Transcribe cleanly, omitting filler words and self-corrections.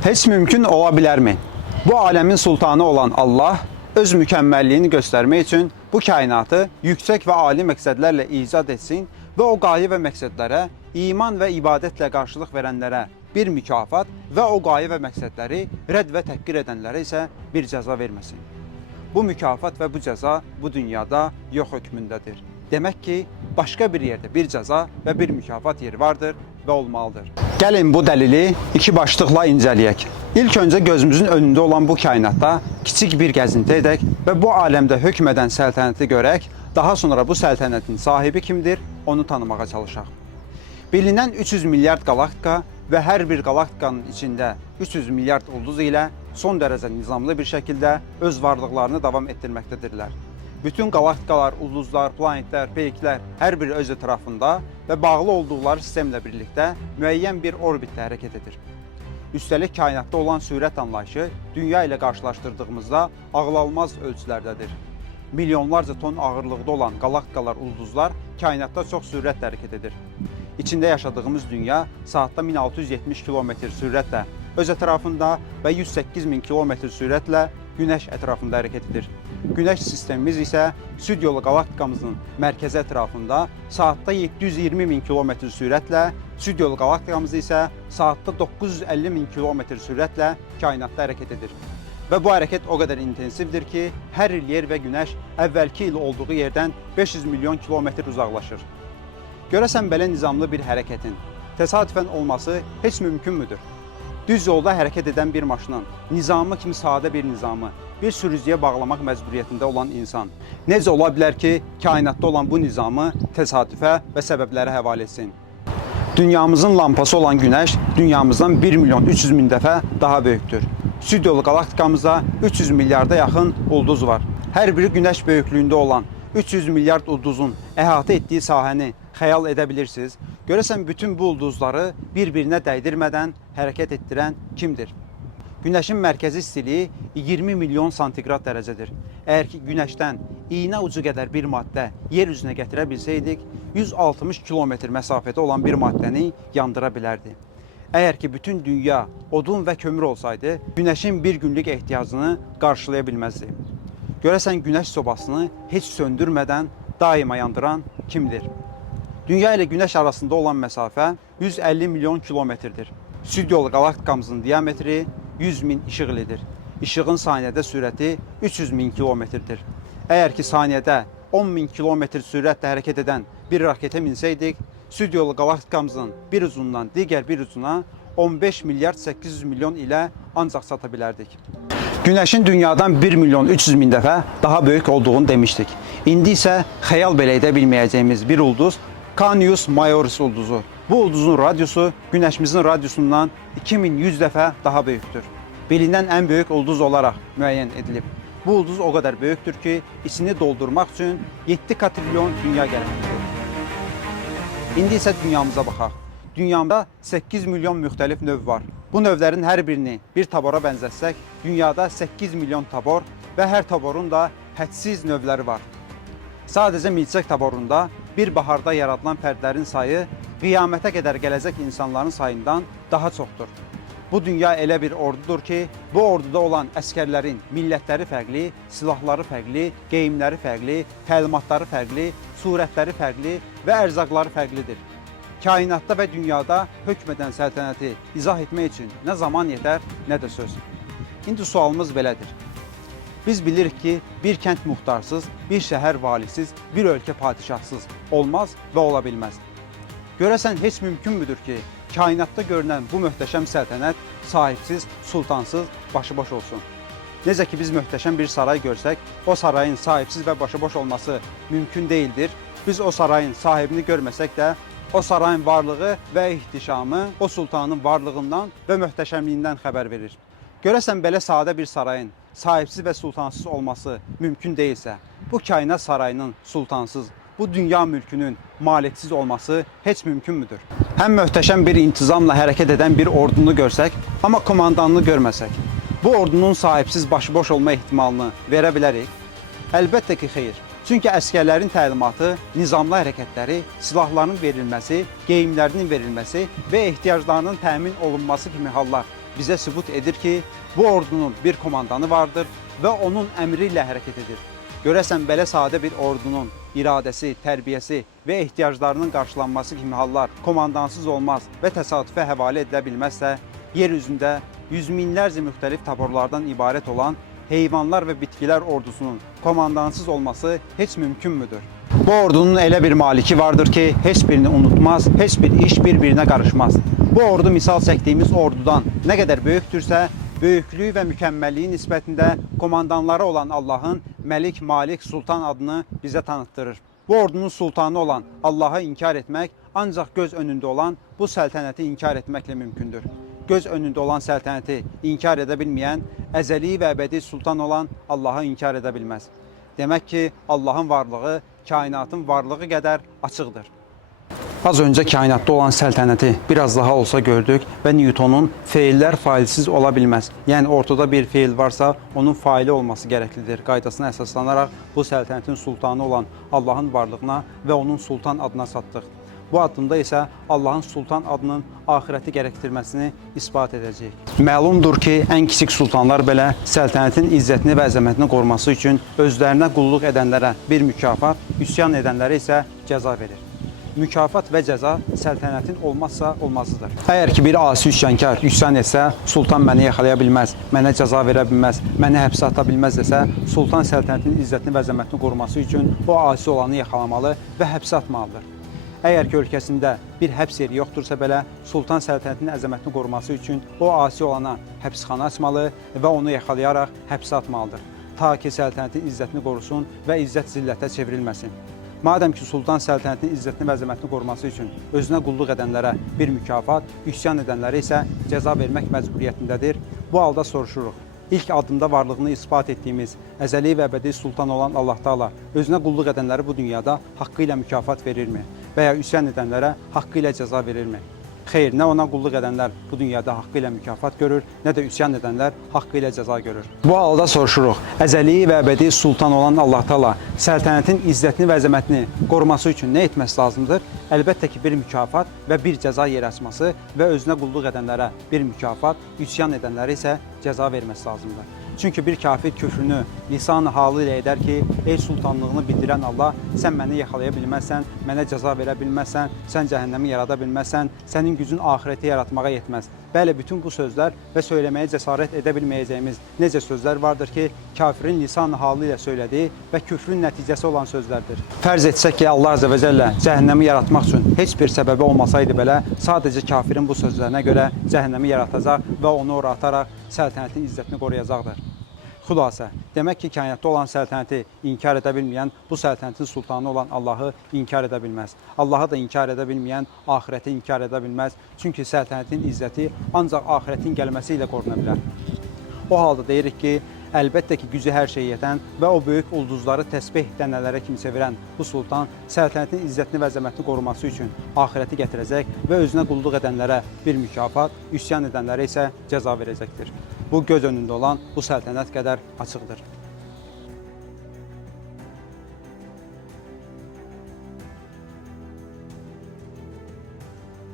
Heç mümkün ola bilərmi? Bu aləmin sultanı olan Allah öz mükəmmelliyini göstərmək üçün bu kainatı yüksək və ali məqsədlərlə icad etsin və o qayə və məqsədlərə iman və ibadətlə qarşılıq verənlərə bir mükafat və o qayə və məqsədləri rədd və təhqir edənlərə isə bir cəza verməsin. Bu mükafat və bu cəza bu dünyada yox hökmündədir. Demək ki, başqa bir yerdə bir cəza və bir mükafat yeri vardır və olmalıdır. Gəlin bu dəlili iki başlıqla incələyək. İlk öncə gözümüzün önündə olan bu kainatda kiçik bir gəzinti edək və bu aləmdə hökm edən səltənəti görək. Daha sonra bu səltənətin sahibi kimdir, onu tanımağa çalışaq. Bilinən 300 milyard qalaktika və hər bir qalaktikanın içində 300 milyard ulduz ilə son dərəcə nizamlı bir şəkildə öz varlıqlarını davam etdirməkdədirlər. Bütün qalaktikalar, ulduzlar, planetlər, peyklər hər biri öz ətrafında və bağlı olduqları sistemlə birlikdə müəyyən bir orbitdə hərəkət edir. Üstəlik kainatda olan sürət anlayışı dünya ilə qarşılaşdırdığımızda ağlanılmaz ölçülərdədir. Milyonlarca ton ağırlıqda olan qalaktikalar, ulduzlar kainatda çox sürətlə hərəkət edir. İçində yaşadığımız dünya saatda 1670 km sürətlə öz ətrafında və 108.000 km sürətlə Günəş ətrafında hərəkət edir. Günəş sistemimiz isə süd yolu qalaktikamızın mərkəzi ətrafında saatda 720.000 km sürətlə, süd yolu qalaktikamız isə saatda 950.000 km sürətlə kainatda hərəkət edir. Və bu hərəkət o qədər intensivdir ki, hər il yer və Günəş əvvəlki il olduğu yerdən 500 milyon kilometr uzaqlaşır. Görəsən belə nizamlı bir hərəkətin təsadüfən olması heç mümkünmüdür? Düz yolda hərəkət edən bir maşının nizamı kimi sadə bir nizamı bir sürücüyə bağlamaq məcburiyyətində olan insan necə ola bilər ki, kainatda olan bu nizamı təsadüfə və səbəblərə həvalə etsin? Dünyamızın lampası olan Günəş dünyamızdan 1.300.000 dəfə daha böyükdür. Süd yolu qalaktikamızda 300 milyarda yaxın ulduz var. Hər biri Günəş böyüklüyündə olan 300 milyard ulduzun əhatə etdiyi sahəni xəyal edə bilirsiniz. Görəsən bütün bu ulduzları bir-birinə dəydirmədən hərəkət etdirən kimdir? Günəşin mərkəzi istiliyi 20 milyon santiqrad dərəcədir. Əgər ki, Günəşdən iynə ucu qədər bir maddə yer üzünə gətirə bilsəydik, 160 kilometr məsafədə olan bir maddəni yandıra bilərdi. Əgər ki, bütün dünya odun və kömür olsaydı, Günəşin bir günlük ehtiyacını qarşılaya bilməzdi. Görəsən Günəş sobasını heç söndürmədən daima yandıran kimdir? Dünya ilə Günəş arasında olan məsafə 150 milyon kilometrdir. Süd yolu qalaktikamızın diametri 100.000 işıq ilidir. İşığın saniyədə sürəti 300.000 kilometrdir. Əgər ki, saniyədə 10.000 kilometr sürətlə hərəkət edən bir raketə minsəydik, süd yolu qalaktikamızın bir ucundan digər bir ucuna 15 milyard 800 milyon ilə ancaq çata bilərdik. Günəşin dünyadan 1.300.000 dəfə daha böyük olduğunu demişdik. İndi isə xəyal belə edə bilməyəcəyimiz bir ulduz Canis Majoris ulduzu. Bu ulduzun radiosu Günəşimizin radiosundan 2100 dəfə daha böyükdür. Bilinən ən böyük ulduz olaraq müəyyən edilib. Bu ulduz o qədər böyükdür ki, içini doldurmaq üçün 7 katrilyon dünya gəlməkdir. İndi isə dünyamıza baxaq. Dünyamda 8 milyon müxtəlif növ var. Bu növlərin hər birini bir tabora bənzətsək, dünyada 8 milyon tabor və hər taborun da hədsiz növləri var. Sadəcə milçək taborunda bir baharda yaradılan fərdlərin sayı qiyamətə qədər gələcək insanların sayından daha çoxdur. Bu dünya elə bir ordudur ki, bu orduda olan əskərlərin millətləri fərqli, silahları fərqli, geyimləri fərqli, təlimatları fərqli, surətləri fərqli və ərzaqları fərqlidir. Kainatda və dünyada hökm edən səltənəti izah etmək üçün nə zaman yetər, nə də söz. İndi sualımız belədir. Biz bilirik ki, bir kənd muhtarsız, bir şəhər valisiz, bir ölkə padişahsız olmaz və ola bilməz. Görəsən heç mümkünmüdür ki, kainatda görünən bu möhtəşəm səltənət sahibsiz, sultansız, başıboş olsun. Necə ki, biz möhtəşəm bir saray görsək, o sarayın sahibsiz və başıboş olması mümkün deyildir. Biz o sarayın sahibini görməsək də, o sarayın varlığı və ihtişamı o sultanın varlığından və möhtəşəmliyindən xəbər verir. Görəsən belə sadə bir sarayın sahibsiz və sultansız olması mümkün deyilsə, bu kainat sarayının sultansız, bu dünya mülkünün maliksiz olması heç mümkünmüdür? Həm möhtəşəm bir intizamla hərəkət edən bir ordunu görsək, amma komandanını görməsək, bu ordunun sahibsiz başıboş olma ehtimalını verə bilərik? Əlbəttə ki, xeyr. Çünki əskərlərin təlimatı, nizamlı hərəkətləri, silahların verilməsi, geyimlərinin verilməsi və ehtiyaclarının təmin olunması kimi hallar bizə sübut edir ki, bu ordunun bir komandanı vardır və onun əmri ilə hərəkət edir. Görəsən belə sadə bir ordunun iradəsi, tərbiyəsi və ehtiyaclarının qarşılanması kimi hallar komandansız olmaz və təsadüfə həvalə edilə bilməzsə, yer üzündə yüz minlərcə müxtəlif taborlardan ibarət olan heyvanlar və bitkilər ordusunun komandansız olması heç mümkünmüdür? Bu ordunun elə bir maliki vardır ki, heç birini unutmaz, heç bir iş bir-birinə qarışmaz. Bu ordu misal çəkdiyimiz ordudan nə qədər böyükdürsə, böyüklüyü və mükəmməlliyi nisbətində komandanları olan Allahın Məlik, Malik, Sultan adını bizə tanıtdırır. Bu ordunun sultanı olan Allahı inkar etmək ancaq göz önündə olan bu səltənəti inkar etməklə mümkündür. Göz önündə olan səltənəti inkar edə bilməyən, əzəli və əbədi sultan olan Allahı inkar edə bilməz. Demək ki, Allahın varlığı kainatın varlığı qədər açıqdır. Az öncə kainatda olan səltənəti biraz daha olsa gördük və Newtonun feillər failsiz ola bilməz. Yəni ortada bir feil varsa, onun faili olması gərəklidir qaydasına əsaslanaraq bu səltənətin sultanı olan Allahın varlığına və onun sultan adına satdıq. Bu addımda isə Allahın sultan adının axirəti gərəkdirməsini isbat edəcəyik. Məlumdur ki, ən kiçik sultanlar belə səltənətin izzətini və əzəmətini qoruması üçün özlərinə qulluq edənlərə bir mükafat, üsyan edənlərə isə cəza verir. Mükafat və cəza səltənətin olmazsa olmazıdır. Əgər ki, bir asi üsyankar üsyan etsə, sultan məni yaxalaya bilməz, mənə cəza verə bilməz, məni həbsə ata bilməz desə, sultan səltənətin izzətini və əzəmətini qoruması üçün o asi olanı yaxalamalı və həbsə atmalıdır. Əgər ki, ölkəsində bir həbs yeri yoxdursa belə, sultan səltənətinin əzəmətini qoruması üçün o asi olana həbsxana açmalı və onu yaxalayaraq həbsə atmalıdır. Ta ki, səltənətin izzətini qorusun və izzət zillətə çevrilməsin. Madəm ki, sultan səltənətin izzətini və əzəmətini qoruması üçün özünə qulluq edənlərə bir mükafat, üsyan edənlərə isə cəza vermək məcburiyyətindədir. Bu halda soruşuruq. İlk addımda varlığını ispat etdiyimiz əzəli və əbədi sultan olan Allah Taala özünə qulluq edənləri bu dünyada haqqı ilə mükafat verirmi? Və ya üsyan edənlərə haqqı ilə cəza verirmi? Xeyr, nə ona qulluq edənlər bu dünyada haqqı ilə mükafat görür, nə də üsyan edənlər haqqı ilə cəza görür. Bu halda soruşuruq, əzəli və əbədi sultan olan Allah Taala səltənətin izzətini və əzəmətini qoruması üçün nə etməsi lazımdır? Əlbəttə ki, bir mükafat və bir cəza yer açması və özünə qulluq edənlərə bir mükafat, üsyan edənlərə isə cəza verməsi lazımdır. Çünki bir kafir küfrünü lisan-ı halı ilə edər ki, ey sultanlığını bildirən Allah, sən məni yaxalaya bilməzsən, mənə cəza verə bilməzsən, sən cəhənnəmi yarada bilməzsən, sənin gücün axirəti yaratmağa yetməz. Bəli, bütün bu sözlər və söyləməyə cəsarət edə bilməyəcəyimiz necə sözlər vardır ki, kafirin lisan-ı halı ilə söylədiyi və küfrün nəticəsi olan sözlərdir. Fərz etsək ki, Allah Azə və Cəllə cəhənnəmi yaratmaq üçün heç bir səbəbi olmasaydı belə, sadəcə kafirin bu sözlərinə görə cəhənnəmi yaratacaq və onu ora ataraq səltənətin izzətini qoruyacaqdır. Xülasə, demək ki, kainatda olan səltənəti inkar edə bilməyən, bu səltənətin sultanı olan Allahı inkar edə bilməz. Allahı da inkar edə bilməyən, axirəti inkar edə bilməz. Çünki səltənətin izzəti ancaq axirətin gəlməsi ilə qoruna bilər. O halda deyirik ki, əlbəttə ki, gücü hər şey yetən və o böyük ulduzları təsbih dənələrə kimi çevirən bu sultan səltənətin izzətini və əzəmətini qoruması üçün axirəti gətirəcək və özünə qulluq edənlərə bir mükafat, üsyan edənlərə isə cəza verəcəkdir. Bu göz önündə olan bu səltənət qədər açıqdır.